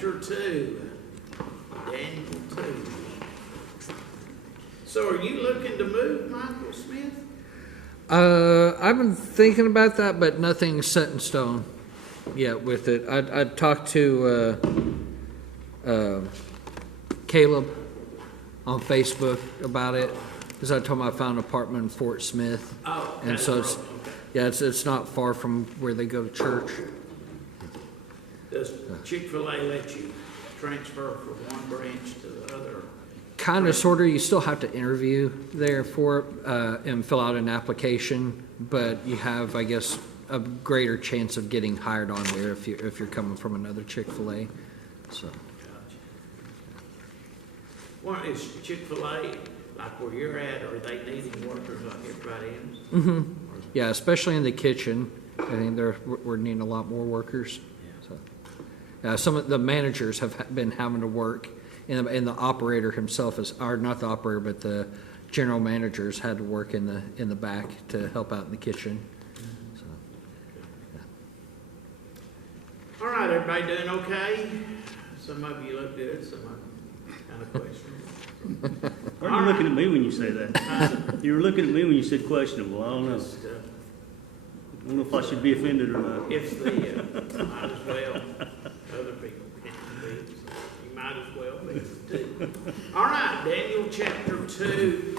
chapter 2. Daniel 2. So are you looking to move, Michael Smith? I've been thinking about that, but nothing's set in stone yet with it. I'd talked to Caleb on Facebook about it, because I told him I found an apartment in Fort Smith. Oh, and so it's, yeah, it's not far from where they go to church. Does Chick-fil-A let you transfer from one branch to the other? Kind of, sort of. You still have to interview there for it and fill out an application, but you have, I guess, a greater chance of getting hired on there if you're coming from another Chick-fil-A. So. Well, is Chick-fil-A like where you're at? Are they needing workers like everybody else? Mm-hmm. Yeah, especially in the kitchen. I think we're needing a lot more workers. Yeah. So, some of the managers have been having to work. And the operator himself or not the operator, but the general managers had to work in the back to help out in the kitchen. So, yeah. All right, everybody doing okay? Some of you look good, some of you kind of questionable. Why are you looking at me when you say that? You were looking at me when you said questionable. I don't know. I don't know if I should be offended or not. It's the might as well. Other people can't be. You might as well be too. All right, Daniel chapter 2.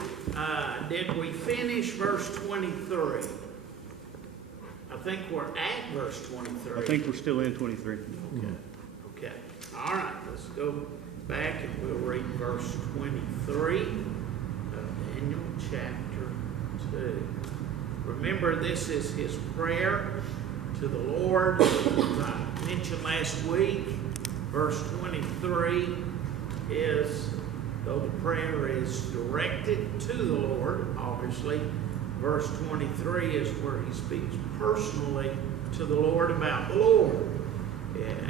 Did we finish verse 23? I think we're at verse 23. I think we're still in 23. Okay. All right, let's go back and we'll read verse 23 of Daniel chapter 2. Remember, this is his prayer to the Lord. As I mentioned last week, verse 23 is, though the prayer is directed to the Lord, obviously, verse 23 is where he speaks personally to the Lord about the Lord.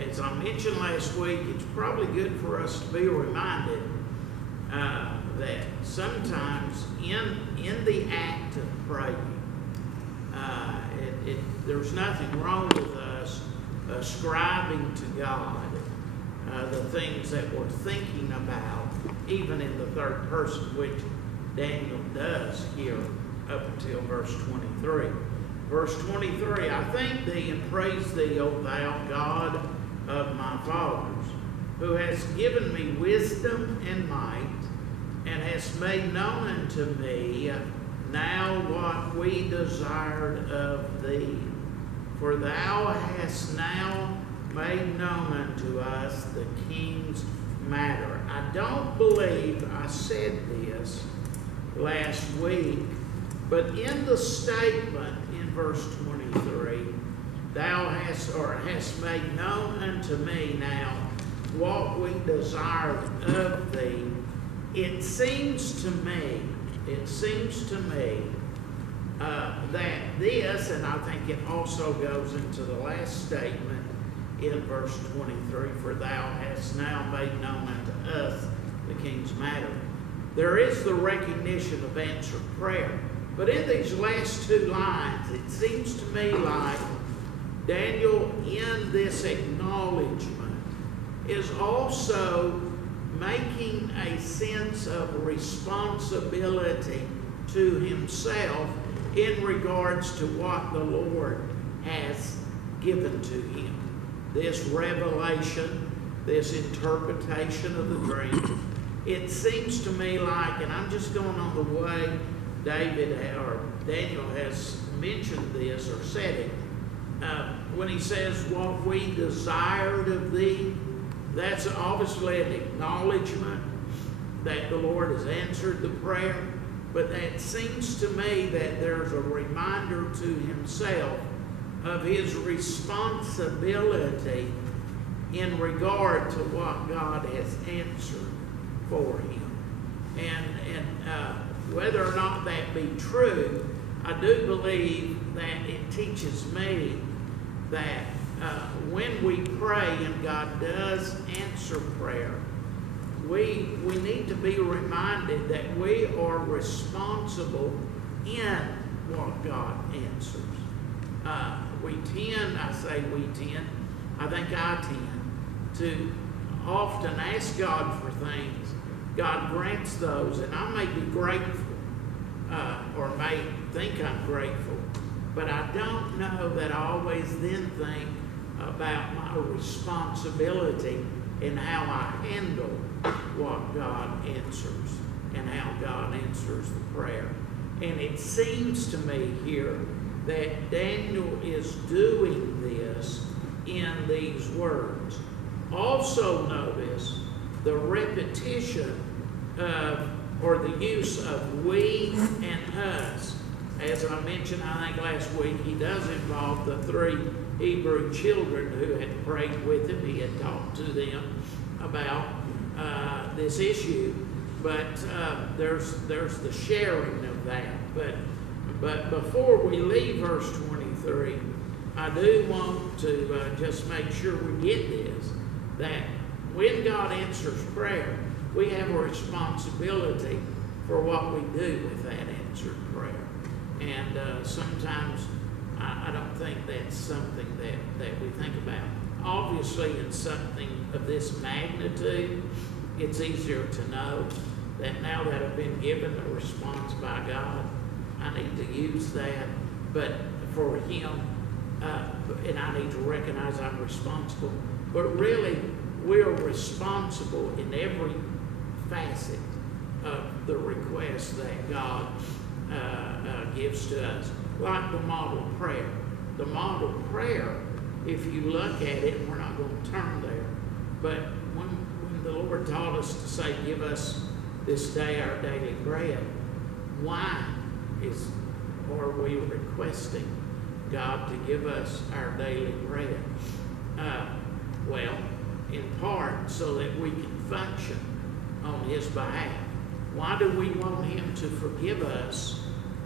As I mentioned last week, it's probably good for us to be reminded that sometimes in the act of praying, there's nothing wrong with us ascribing to God the things that we're thinking about, even in the third person, which Daniel does here up until verse 23. Verse 23, I thank thee and praise thee, O thou God of my fathers, who hast given me wisdom and might, and hast made known unto me now what we desired of thee. For thou hast now made known unto us the king's matter. I don't believe I said this last week, but in the statement in verse 23, thou hast made known unto me now what we desired of thee. It seems to me that this, and I think it also goes into the last statement in verse 23, for thou hast now made known unto us the king's matter. There is the recognition of answered prayer. But in these last two lines, it seems to me like Daniel, in this acknowledgement, is also making a sense of responsibility to himself in regards to what the Lord has given to him. This revelation, this interpretation of the dream, it seems to me like, and I'm just going on the way Daniel has mentioned this or said it, when he says what we desired of thee, that's obviously an acknowledgement that the Lord has answered the prayer, but that seems to me that there's a reminder to himself of his responsibility in regard to what God has answered for him. And whether or not that be true, I do believe that it teaches me that when we pray and God does answer prayer, we need to be reminded that we are responsible in what God answers. I think I tend to often ask God for things, God grants those, and I may be grateful, or may think I'm grateful, but I don't know that I always then think about my responsibility in how I handle what God answers and how God answers the prayer. And it seems to me here that Daniel is doing this in these words. Also notice the repetition of, or the use of we and us. As I mentioned, I think last week, he does involve the 3 Hebrew children who had prayed with him. He had talked to them about this issue, but there's the sharing of that. But before we leave verse 23, I do want to just make sure we get this, that when God answers prayer, we have a responsibility for what we do with that answered prayer. And sometimes I don't think that's something that we think about. Obviously, in something of this magnitude, it's easier to know that now that I've been given a response by God, I need to use that. But for him, and I need to recognize I'm responsible. But really, we're responsible in every facet of the request that God gives to us. Like the model prayer. The model prayer, if you look at it, we're not going to turn there, but when the Lord taught us to say, give us this day our daily bread, why are we requesting God to give us our daily bread? Well, in part so that we can function on his behalf. Why do we want him to forgive us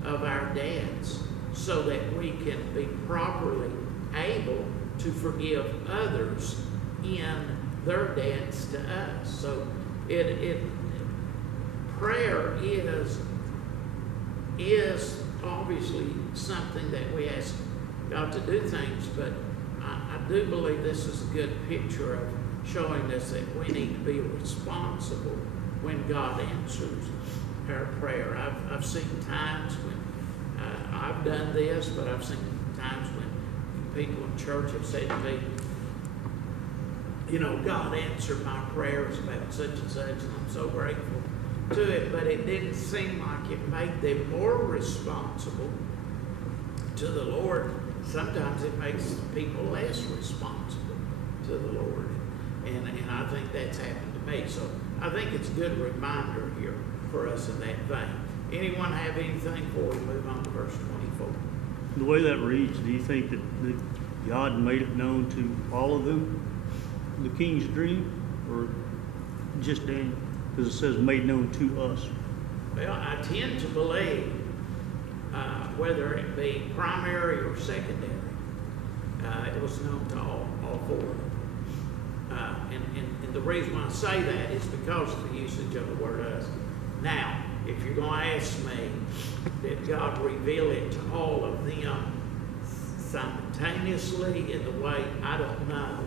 of our debts? So that we can be properly able to forgive others in their debts to us. So prayer is obviously something that we ask God to do things, but I do believe this is a good picture of showing us that we need to be responsible when God answers our prayer. I've seen times when I've done this, but I've seen times when people in church have said to me, you know, God answered my prayers about such and such, and I'm so grateful to it, but it didn't seem like it made them more responsible to the Lord. Sometimes it makes people less responsible to the Lord, and I think that's happened to me. So I think it's a good reminder here for us in that vein. Anyone have anything before we move on to verse 24? The way that reads, do you think that God made it known to all of them, the king's dream, or just Daniel? Because it says made known to us. Well, I tend to believe, whether it be primary or secondary, it was known to all 4 of them. And the reason why I say that is because of the usage of the word us. Now, if you're going to ask me, did God reveal it to all of them simultaneously in the way, I don't know,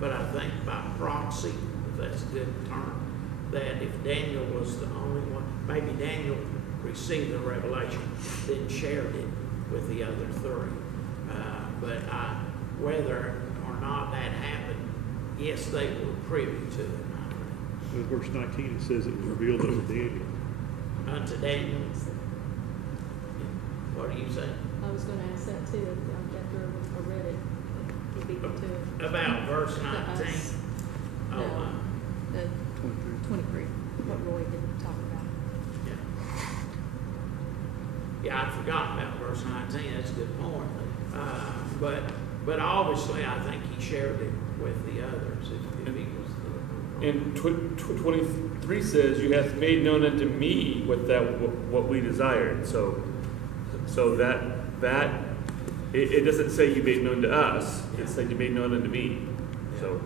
but I think by proxy, if that's a good term, that if Daniel was the only one, maybe Daniel received the revelation, then shared it with the other 3. But whether or not that happened, yes, they were privy to it. In verse 19, it says it was revealed unto Daniel. Unto Daniel. What do you say? I was going to ask that too, after I read it. It'd be good to. About verse 19? No, the 23, what Roy didn't talk about. Yeah, I'd forgotten about verse 19. That's a good point. But obviously, I think he shared it with the others. If he was and 23 says, "You have made known unto me what we desired." So that it doesn't say you made known to us. It said you made known unto me. So.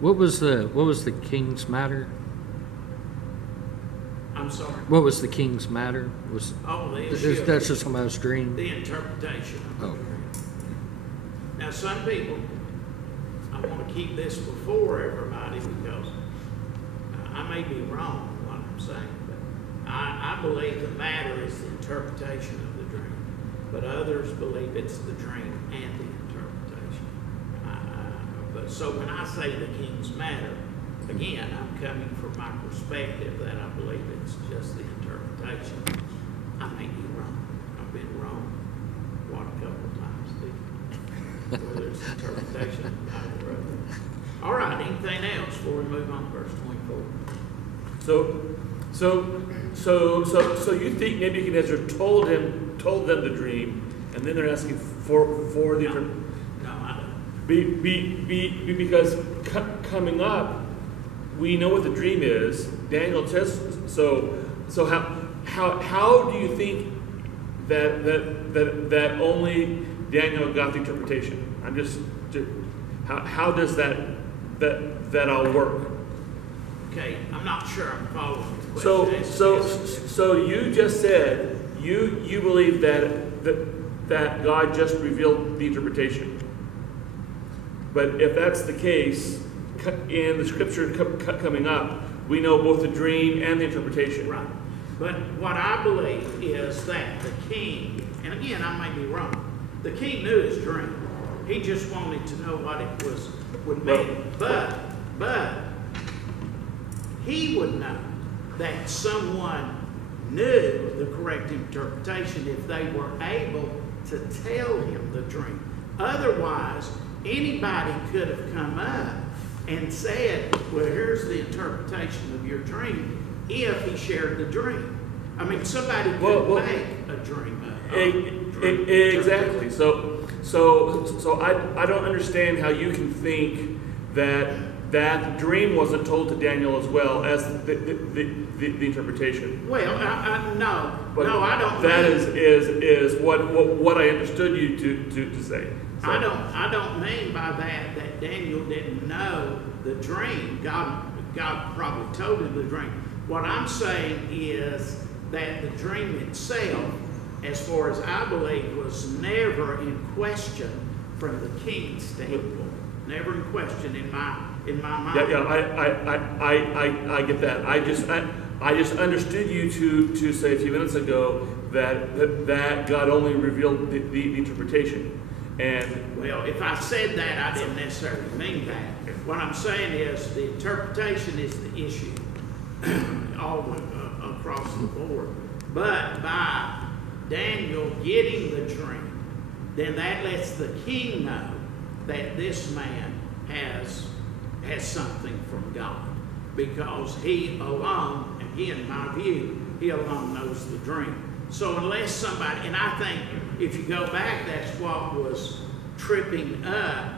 What was the king's matter? I'm sorry. What was the king's matter? The issue. That's just about his dream. The interpretation. Oh. Now, some people, I want to keep this before everybody because I may be wrong in what I'm saying, but I believe the matter is the interpretation of the dream. But others believe it's the dream and the interpretation. But so when I say the king's matter, again, I'm coming from my perspective that I believe it's just the interpretation. I may be wrong. I've been wrong, what, a couple of times, Steve? Whether it's interpretation of the Bible or other. All right, anything else before we move on to verse 24? So you think Nebuchadnezzar told them the dream, and then they're asking for the No, I don't. because coming up, we know what the dream is. Daniel says so. So how do you think that only Daniel got the interpretation? How does that all work? Okay, I'm not sure I'm following the question. So you just said you believe that God just revealed the interpretation. But if that's the case, in the scripture coming up, we know both the dream and the interpretation. Right. But what I believe is that the king, and again, I may be wrong, the king knew his dream. He just wanted to know what it would mean. But he would know that someone knew the correct interpretation if they were able to tell him the dream. Otherwise, anybody could have come up and said, well, here's the interpretation of your dream, if he shared the dream. I mean, somebody could make a dream up. Exactly. So I don't understand how you can think that dream wasn't told to Daniel as well as the interpretation. Well, no, But no, I don't. That is what I understood you to say. So. I don't mean by that Daniel didn't know the dream. God probably told him the dream. What I'm saying is that the dream itself, as far as I believe, was never in question from the king's standpoint. Never in question in my mind. Yeah, I get that. I just understood you to say a few minutes ago that God only revealed the interpretation. And well, if I said that, I didn't necessarily mean that. What I'm saying is the interpretation is the issue all across the board. But by Daniel getting the dream, then that lets the king know that this man has something from God. Because he alone, again, in my view, he alone knows the dream. So unless somebody, and I think if you go back, that's what was tripping up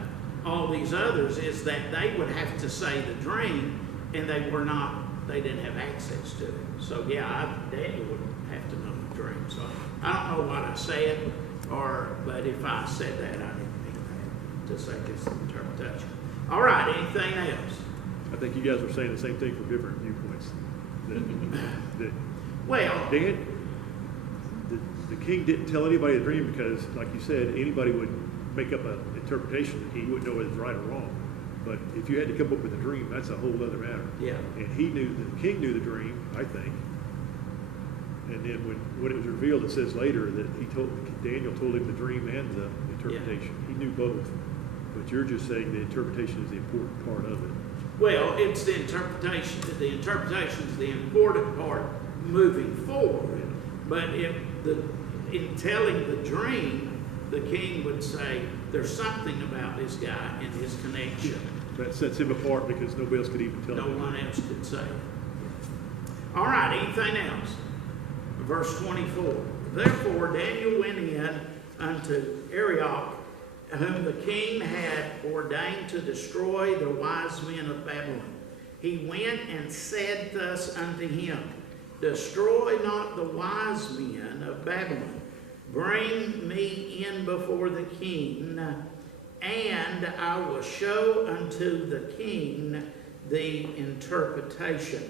all these others, is that they would have to say the dream, and they didn't have access to it. So yeah, Daniel would have to know the dream. So I don't know what I said, but if I said that, I didn't mean that, to say just interpretation. All right, anything else? I think you guys were saying the same thing from different viewpoints. Well, The king didn't tell anybody the dream because, like you said, anybody would make up an interpretation. He wouldn't know whether it's right or wrong. But if you had to come up with a dream, that's a whole other matter. yeah. And the king knew the dream, I think. And then when it was revealed, it says later that Daniel told him the dream and the interpretation. He knew both. But you're just saying the interpretation is the important part of it. Well, it's the interpretation. The interpretation is the important part moving forward. But in telling the dream, the king would say, there's something about this guy and his connection. That sets him apart because nobody else could even tell him. No one else could say it. All right, anything else? Verse 24. Therefore Daniel went in unto Arioch, whom the king had ordained to destroy the wise men of Babylon. He went and said thus unto him, destroy not the wise men of Babylon. Bring me in before the king, and I will show unto the king the interpretation.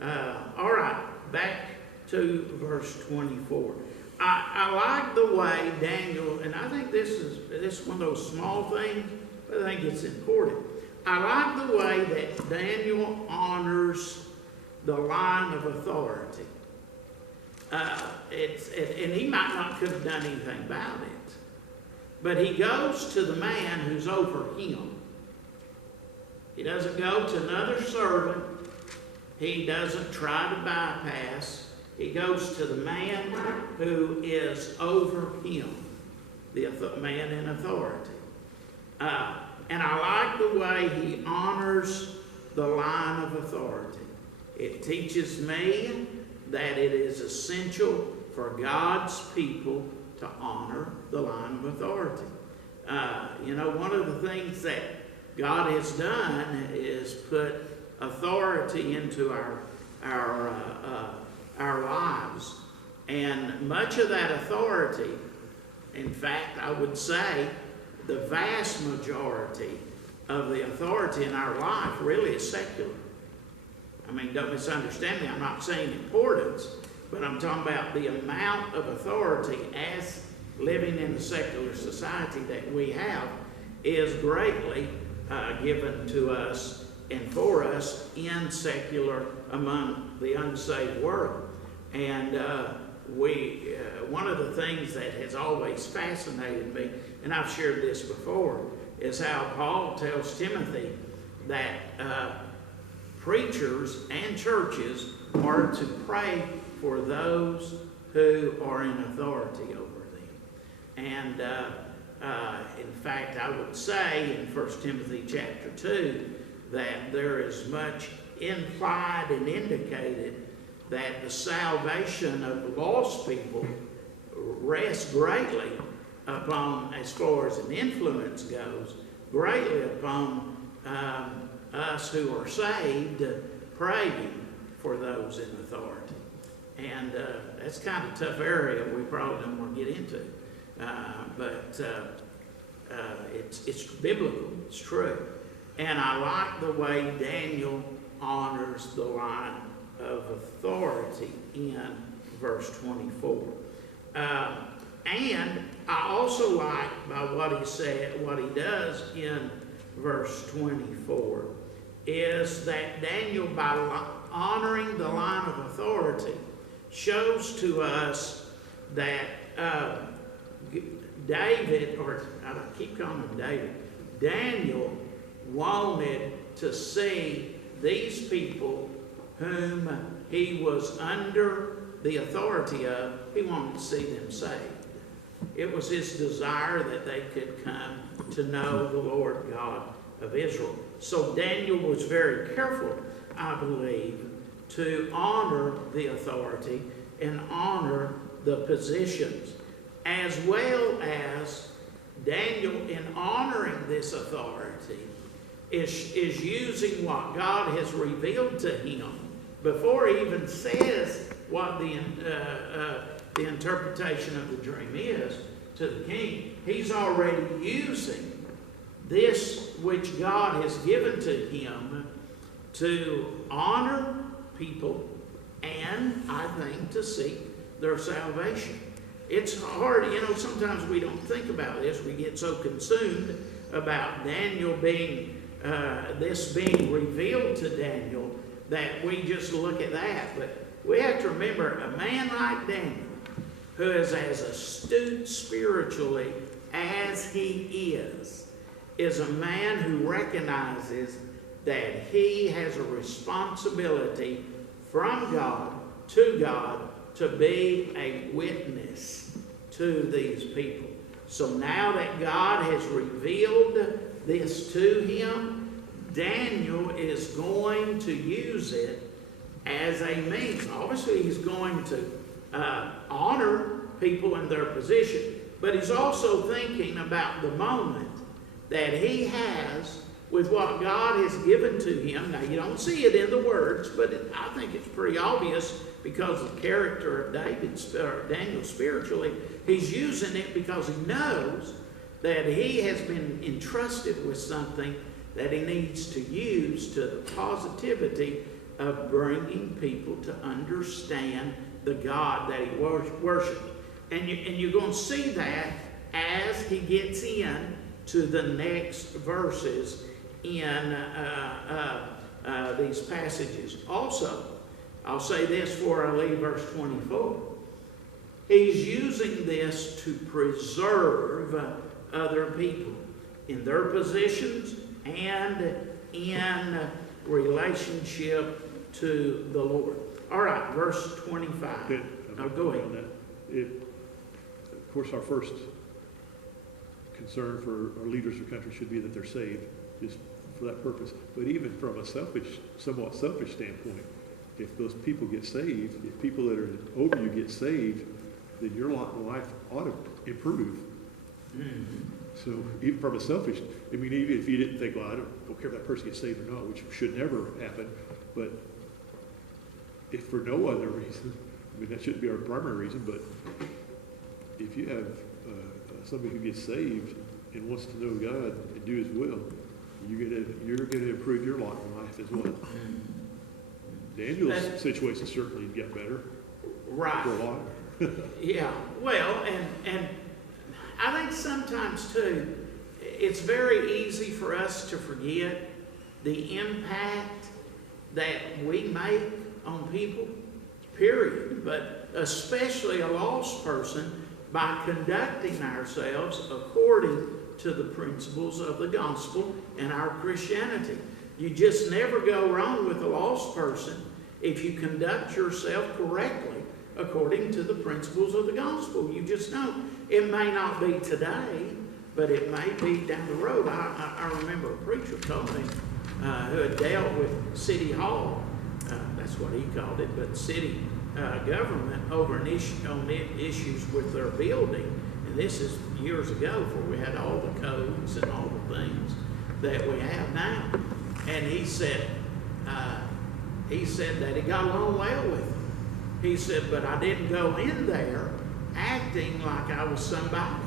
All right, back to verse 24. I like the way Daniel, and I think this is one of those small things, but I think it's important. I like the way that Daniel honors the line of authority. And he might not could have done anything about it, but he goes to the man who's over him. He doesn't go to another servant. He doesn't try to bypass. He goes to the man who is over him, the man in authority. And I like the way he honors the line of authority. It teaches me that it is essential for God's people to honor the line of authority. One of the things that God has done is put authority into our lives. And much of that authority, in fact, I would say the vast majority of the authority in our life really is secular. I mean, don't misunderstand me. I'm not saying importance, but I'm talking about the amount of authority as living in the secular society that we have is greatly given to us and for us in secular among the unsaved world. And one of the things that has always fascinated me, and I've shared this before, is how Paul tells Timothy that preachers and churches are to pray for those who are in authority over them. And in fact, I would say in 1 Timothy chapter 2 that there is much implied and indicated that the salvation of lost people rests greatly upon, as far as an influence goes, greatly upon us who are saved praying for those in authority. And that's kind of a tough area we probably don't want to get into. But it's biblical, it's true. And I like the way Daniel honors the line of authority in verse 24. And I also like by what he said, what he does in verse 24, is that Daniel, by honoring the line of authority, shows to us that David, or I keep calling him David, Daniel wanted to see these people whom he was under the authority of, he wanted to see them saved. It was his desire that they could come to know the Lord God of Israel. So Daniel was very careful, I believe, to honor the authority and honor the positions, as well as Daniel, in honoring this authority, is using what God has revealed to him before he even says what the interpretation of the dream is to the king. He's already using this which God has given to him to honor people and, I think, to seek their salvation. It's hard, sometimes we don't think about this. We get so consumed about Daniel being, this being revealed to Daniel, that we just look at that. But we have to remember, a man like Daniel, who is as astute spiritually as he is a man who recognizes that he has a responsibility from God to be a witness to these people. So now that God has revealed this to him, Daniel is going to use it as a means. Obviously, he's going to honor people in their position, but he's also thinking about the moment that he has with what God has given to him. Now, you don't see it in the words, but I think it's pretty obvious because of the character of Daniel spiritually. He's using it because he knows that he has been entrusted with something that he needs to use to the positivity of bringing people to understand the God that he worships. And you're going to see that as he gets in to the next verses in these passages. Also, I'll say this before I leave verse 24. He's using this to preserve other people in their positions and in relationship to the Lord. All right, verse 25. Good. Now, go ahead. On that. Of course, our first concern for our leaders of the country should be that they're saved, just for that purpose. But even from a somewhat selfish standpoint, if those people get saved, if people that are over you get saved, then your lot in life ought to improve. Mm-hmm. So even from a selfish, I mean, even if you didn't think, well, I don't care if that person gets saved or not, which should never happen, but if for no other reason, I mean, that shouldn't be our primary reason, but if you have somebody who gets saved and wants to know God and do His will, you're going to improve your lot in life as well. Daniel's situation certainly got better. Right. For a lot. Yeah. Well, and I think sometimes too, it's very easy for us to forget the impact that we make on people, period. But especially a lost person, by conducting ourselves according to the principles of the gospel and our Christianity. You just never go wrong with a lost person if you conduct yourself correctly according to the principles of the gospel. You just know. It may not be today, but it may be down the road. I remember a preacher told me who had dealt with City Hall, that's what he called it, but city government over on issues with their building. And this is years ago before we had all the codes and all the things that we have now. And he said that he got along well with them. He said, but I didn't go in there acting like I was somebody.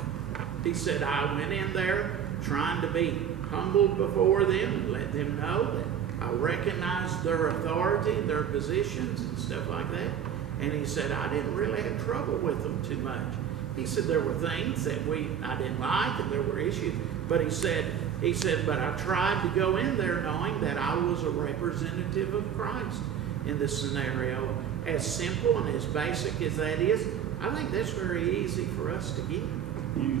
He said, I went in there trying to be humbled before them and let them know that I recognized their authority, their positions and stuff like that. And he said, I didn't really have trouble with them too much. He said, there were things that I didn't like and there were issues. But he said, but I tried to go in there knowing that I was a representative of Christ in this scenario. As simple and as basic as that is, I think that's very easy for us to get.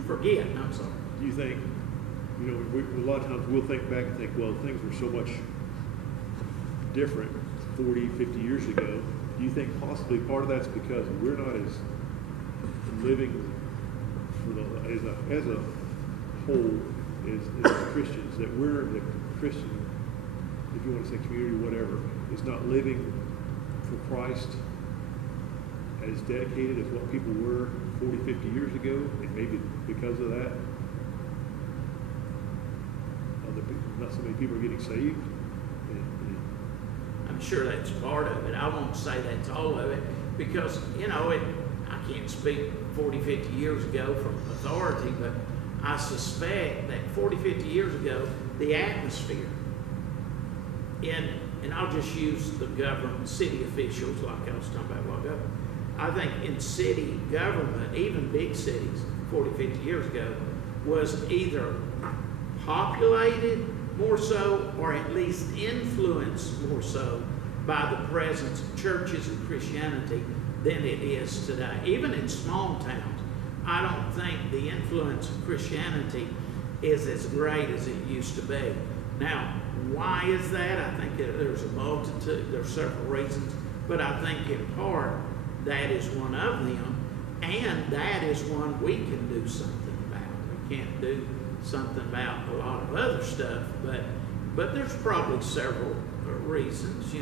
Forget, I'm sorry. Do you think, a lot of times we'll think back and think, well, things were so much different 40, 50 years ago. Do you think possibly part of that's because we're not as living as a whole as Christians, that we're the Christian, if you want to say community, whatever, is not living for Christ as dedicated as what people were 40, 50 years ago, and maybe because of that, not so many people are getting saved. I'm sure that's part of it. I won't say that's all of it, because, I can't speak 40, 50 years ago from authority, but I suspect that 40, 50 years ago, the atmosphere and I'll just use the government, city officials, like I was talking about a while ago. I think in city government, even big cities 40, 50 years ago, was either populated more so or at least influenced more so by the presence of churches and Christianity than it is today. Even in small towns, I don't think the influence of Christianity is as great as it used to be. Now, why is that? I think there's a multitude, there's several reasons, but I think in part that is one of them, and that is one we can do something about. We can't do something about a lot of other stuff, but there's probably several reasons,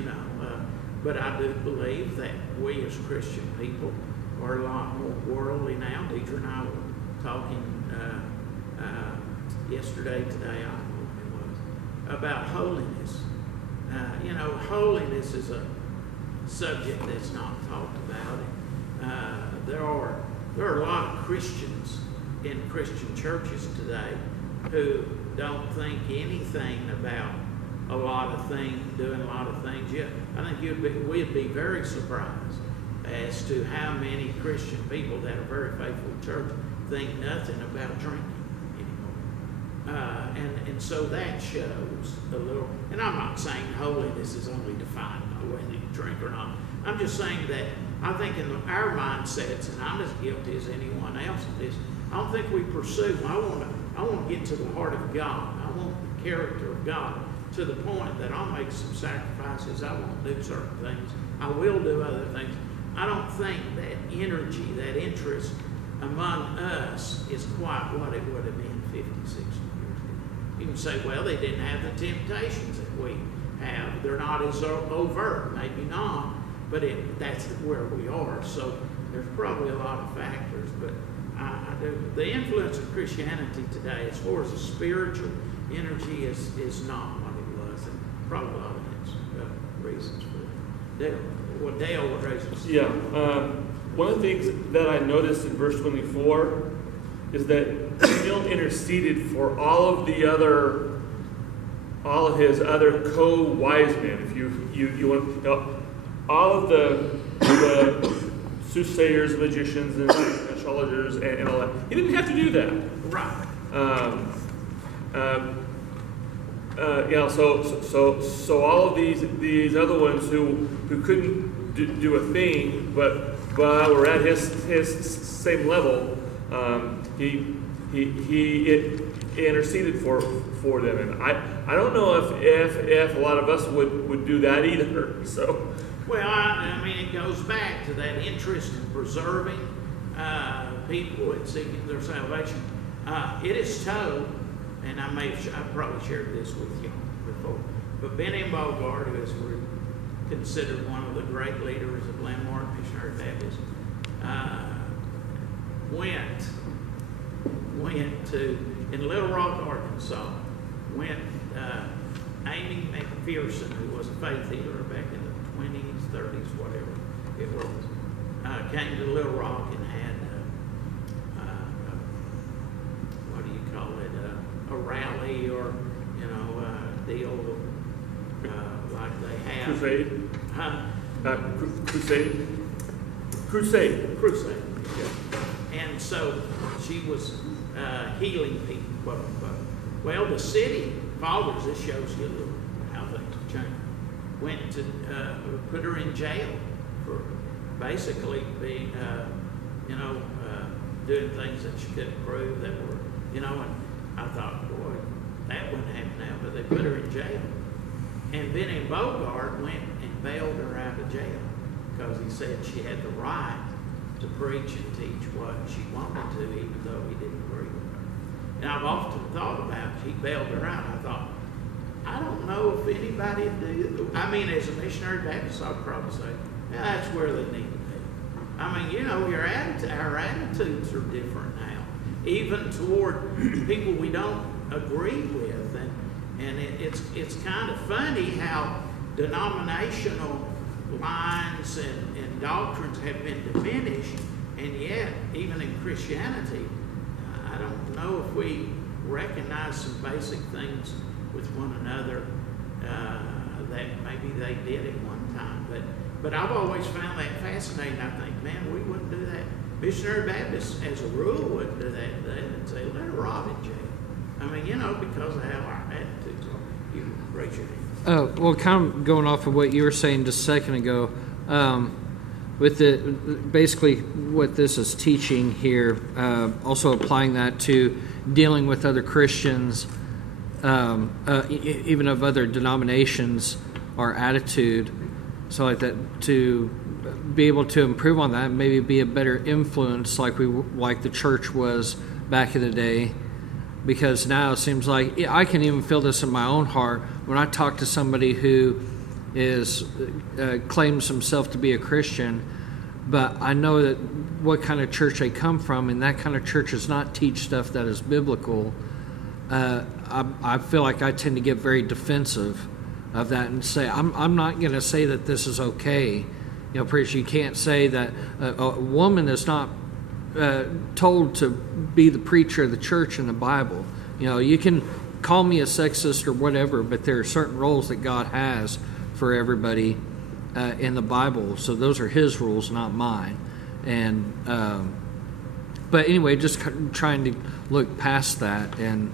but I do believe that we as Christian people are a lot more worldly now. Deidre and I were talking yesterday, today, I don't know when it was, about holiness. Holiness is a subject that's not talked about. There are a lot of Christians in Christian churches today who don't think anything about doing a lot of things yet. I think we'd be very surprised as to how many Christian people that are very faithful to church think nothing about drinking anymore. And so that shows a little, and I'm not saying holiness is only defined by whether you drink or not. I'm just saying that I think in our mindsets, and I'm as guilty as anyone else of this, I don't think we pursue, I want to get to the heart of God. I want the character of God to the point that I'll make some sacrifices. I won't do certain things. I will do other things. I don't think that energy, that interest among us is quite what it would have been 50, 60 years ago. You can say, well, they didn't have the temptations that we have. They're not as overt, maybe not, but that's where we are. So there's probably a lot of factors, but I do. The influence of Christianity today, as far as the spiritual energy, is not what it was, and probably a lot of its reasons for it. Dale, what raises? Yeah. One of the things that I noticed in verse 24 is that Daniel interceded for all of his other co-wise men. If you want, all of the soothsayers, magicians, and astrologers, and all that. He didn't have to do that. Right. So all of these other ones who couldn't do a thing, but were at his same level, he interceded for them, and I don't know if a lot of us would do that either. So. Well, I mean, it goes back to that interest in preserving people and seeking their salvation. It is told, and I've probably shared this with you before, but Benny Bogart, who is considered one of the great leaders of Landmark Missionary Baptist, went to, in Little Rock, Arkansas, Amy McPherson, who was a faith healer back in the 20s, 30s, whatever it was, came to Little Rock and had, what do you call it, a rally or, deal like they have. Crusade? Huh? Crusade. Yeah. And so she was healing people, quote unquote. Well, the city fathers, this shows you a little how things have changed, went to put her in jail for basically being, doing things that she couldn't prove that were, and I thought, boy, that wouldn't happen now, but they put her in jail. And Benny Bogart went and bailed her out of jail because he said she had the right to preach and teach what she wanted to, even though he didn't agree with her. And I've often thought about, he bailed her out, I thought, I don't know if anybody would do. I mean, as a missionary Baptist, I'd probably say, yeah, that's where they need to be. I mean, our attitudes are different now, even toward people we don't agree with. And it's kind of funny how denominational lines and doctrines have been diminished, and yet, even in Christianity, I don't know if we recognize some basic things with one another that maybe they did at one time. But I've always found that fascinating. I think, man, we wouldn't do that. Missionary Baptists, as a rule, wouldn't do that. They'd say, let her rot in jail. I mean, because of how our attitudes are. You raise your hand. Well, kind of going off of what you were saying just a second ago, with basically what this is teaching here, also applying that to dealing with other Christians, even of other denominations, our attitude, so like that, to be able to improve on that, maybe be a better influence like the church was back in the day. Because now it seems like I can even feel this in my own heart when I talk to somebody who claims himself to be a Christian, but I know that what kind of church they come from, and that kind of church does not teach stuff that is biblical. I feel like I tend to get very defensive of that and say, I'm not going to say that this is okay. Preacher, you can't say that a woman is not told to be the preacher of the church in the Bible. You can call me a sexist or whatever, but there are certain roles that God has for everybody, in the Bible. So those are his rules, not mine. And but anyway, just trying to look past that and